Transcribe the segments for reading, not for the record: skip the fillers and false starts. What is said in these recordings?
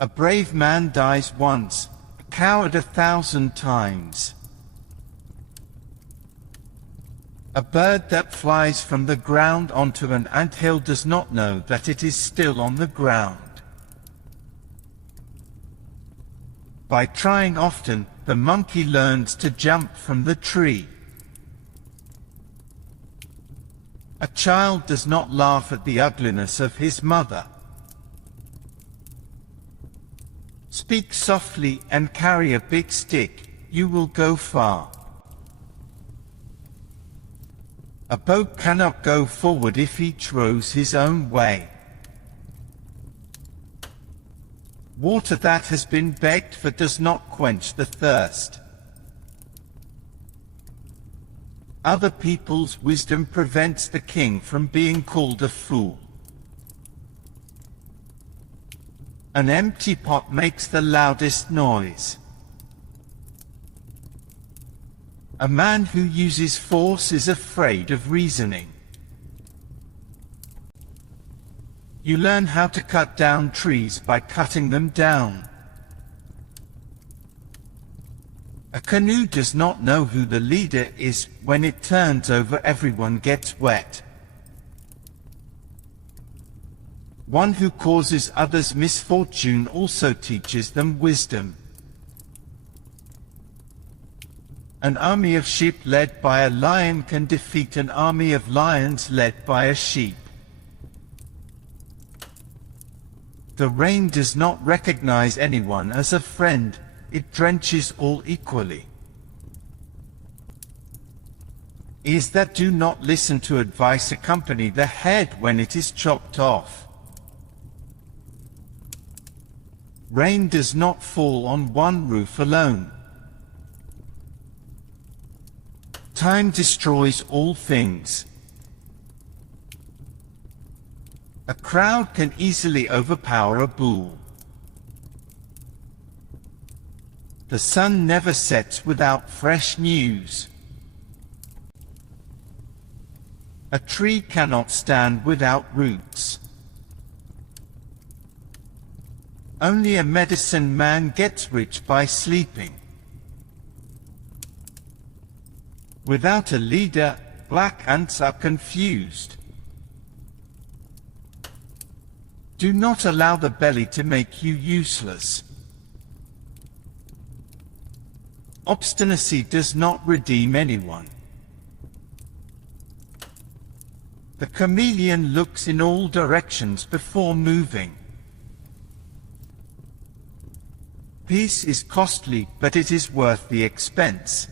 A brave man dies once, a coward 1,000 times. A bird that flies from the ground onto an anthill does not know that it is still on the ground. By trying often, the monkey learns to jump from the tree. A child does not laugh at the ugliness of his mother. Speak softly and carry a big stick, you will go far. A boat cannot go forward if each rows his own way. Water that has been begged for does not quench the thirst. Other people's wisdom prevents the king from being called a fool. An empty pot makes the loudest noise. A man who uses force is afraid of reasoning. You learn how to cut down trees by cutting them down. A canoe does not know who the leader is. When it turns over, everyone gets wet. One who causes others misfortune also teaches them wisdom. An army of sheep led by a lion can defeat an army of lions led by a sheep. The rain does not recognize anyone as a friend, it drenches all equally. Ears that do not listen to advice accompany the head when it is chopped off. Rain does not fall on one roof alone. Time destroys all things. A crowd can easily overpower a bull. The sun never sets without fresh news. A tree cannot stand without roots. Only a medicine man gets rich by sleeping. Without a leader, black ants are confused. Do not allow the belly to make you useless. Obstinacy does not redeem anyone. The chameleon looks in all directions before moving. Peace is costly, but it is worth the expense.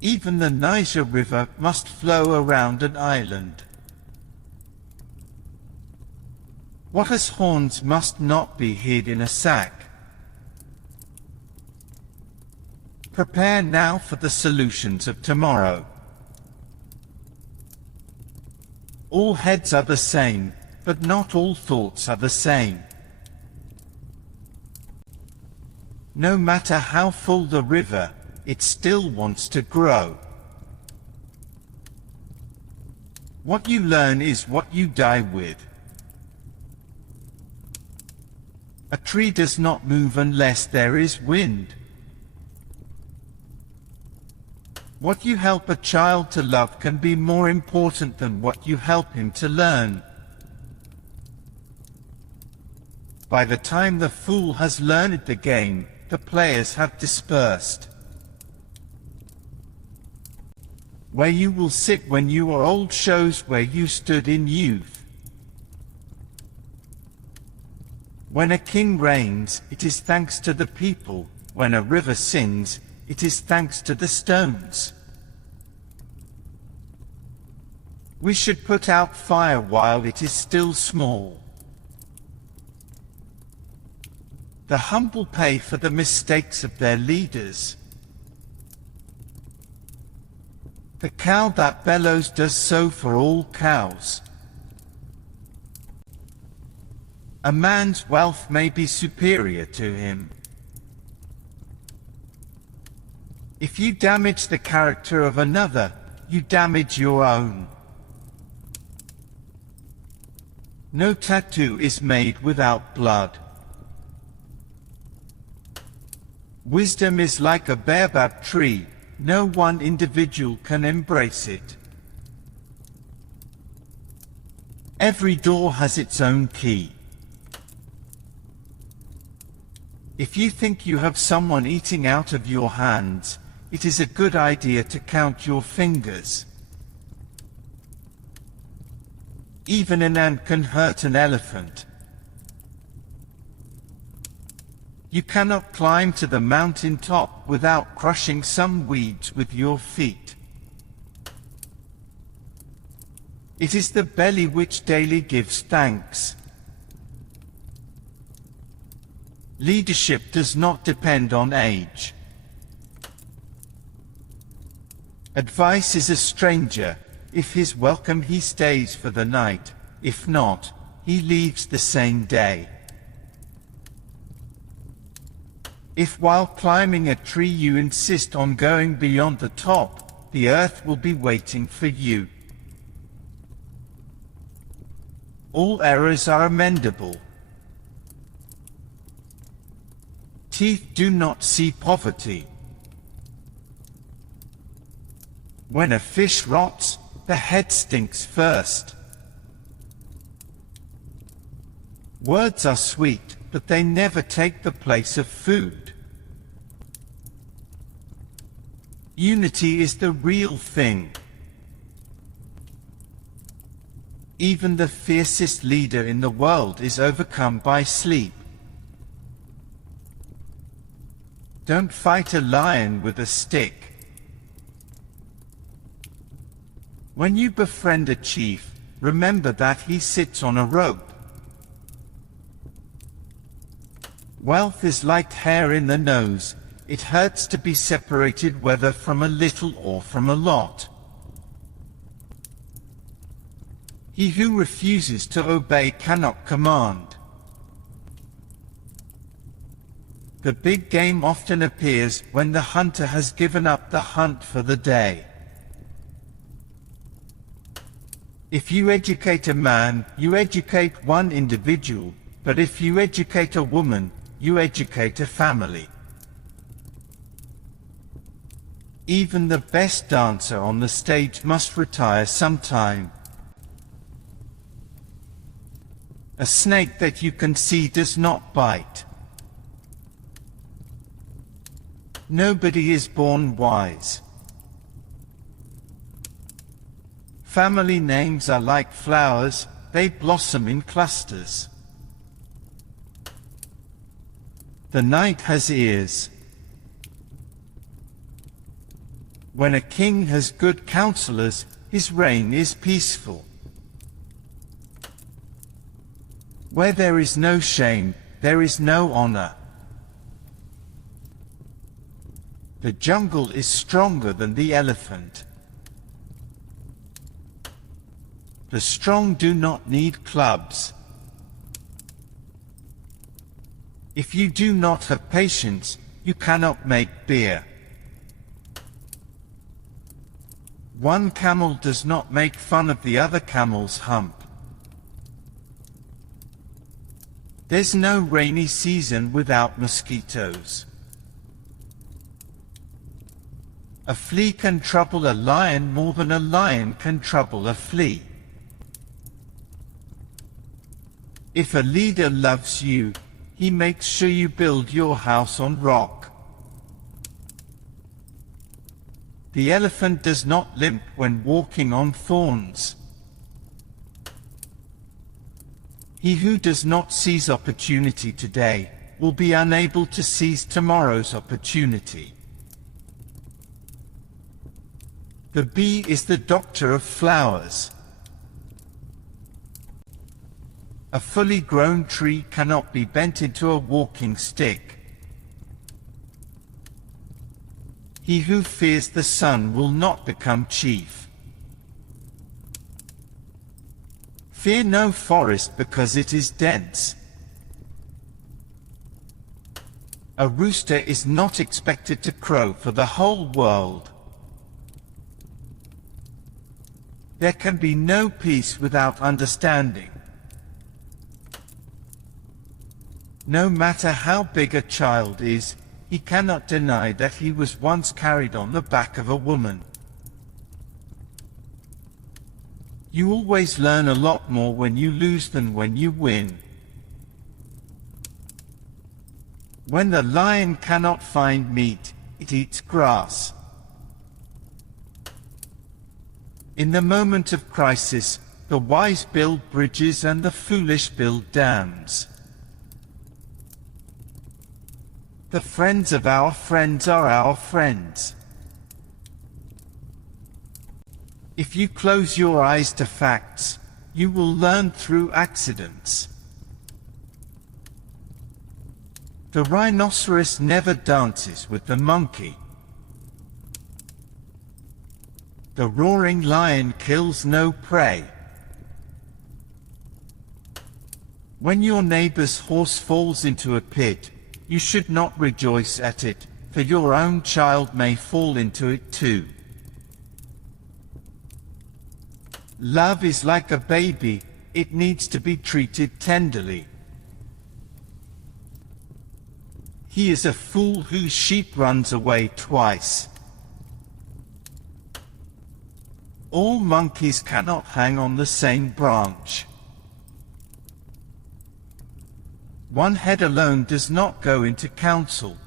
Even the Niger River must flow around an island. What has horns must not be hid in a sack. Prepare now for the solutions of tomorrow. All heads are the same, but not all thoughts are the same. No matter how full the river, it still wants to grow. What you learn is what you die with. A tree does not move unless there is wind. What you help a child to love can be more important than what you help him to learn. By the time the fool has learned the game, the players have dispersed. Where you will sit when you are old shows where you stood in youth. When a king reigns, it is thanks to the people. When a river sings, it is thanks to the stones. We should put out fire while it is still small. The humble pay for the mistakes of their leaders. The cow that bellows does so for all cows. A man's wealth may be superior to him. If you damage the character of another, you damage your own. No tattoo is made without blood. Wisdom is like a baobab tree, no one individual can embrace it. Every door has its own key. If you think you have someone eating out of your hands, it is a good idea to count your fingers. Even an ant can hurt an elephant. You cannot climb to the mountain top without crushing some weeds with your feet. It is the belly which daily gives thanks. Leadership does not depend on age. Advice is a stranger. If he's welcome, he stays for the night. If not, he leaves the same day. If while climbing a tree you insist on going beyond the top, the earth will be waiting for you. All errors are amendable. Teeth do not see poverty. When a fish rots, the head stinks first. Words are sweet, but they never take the place of food. Unity is the real thing. Even the fiercest leader in the world is overcome by sleep. Don't fight a lion with a stick. When you befriend a chief, remember that he sits on a rope. Wealth is like hair in the nose. It hurts to be separated, whether from a little or from a lot. He who refuses to obey cannot command. The big game often appears when the hunter has given up the hunt for the day. If you educate a man, you educate one individual, but if you educate a woman, you educate a family. Even the best dancer on the stage must retire sometime. A snake that you can see does not bite. Nobody is born wise. Family names are like flowers, they blossom in clusters. The night has ears. When a king has good counselors, his reign is peaceful. Where there is no shame, there is no honor. The jungle is stronger than the elephant. The strong do not need clubs. If you do not have patience, you cannot make beer. One camel does not make fun of the other camel's hump. There's no rainy season without mosquitoes. A flea can trouble a lion more than a lion can trouble a flea. If a leader loves you, he makes sure you build your house on rock. The elephant does not limp when walking on thorns. He who does not seize opportunity today will be unable to seize tomorrow's opportunity. The bee is the doctor of flowers. A fully grown tree cannot be bent into a walking stick. He who fears the sun will not become chief. Fear no forest because it is dense. A rooster is not expected to crow for the whole world. There can be no peace without understanding. No matter how big a child is, he cannot deny that he was once carried on the back of a woman. You always learn a lot more when you lose than when you win. When the lion cannot find meat, it eats grass. In the moment of crisis, the wise build bridges and the foolish build dams. The friends of our friends are our friends. If you close your eyes to facts, you will learn through accidents. The rhinoceros never dances with the monkey. The roaring lion kills no prey. When your neighbor's horse falls into a pit, you should not rejoice at it, for your own child may fall into it too. Love is like a baby, it needs to be treated tenderly. He is a fool whose sheep runs away twice. All monkeys cannot hang on the same branch. One head alone does not go into council.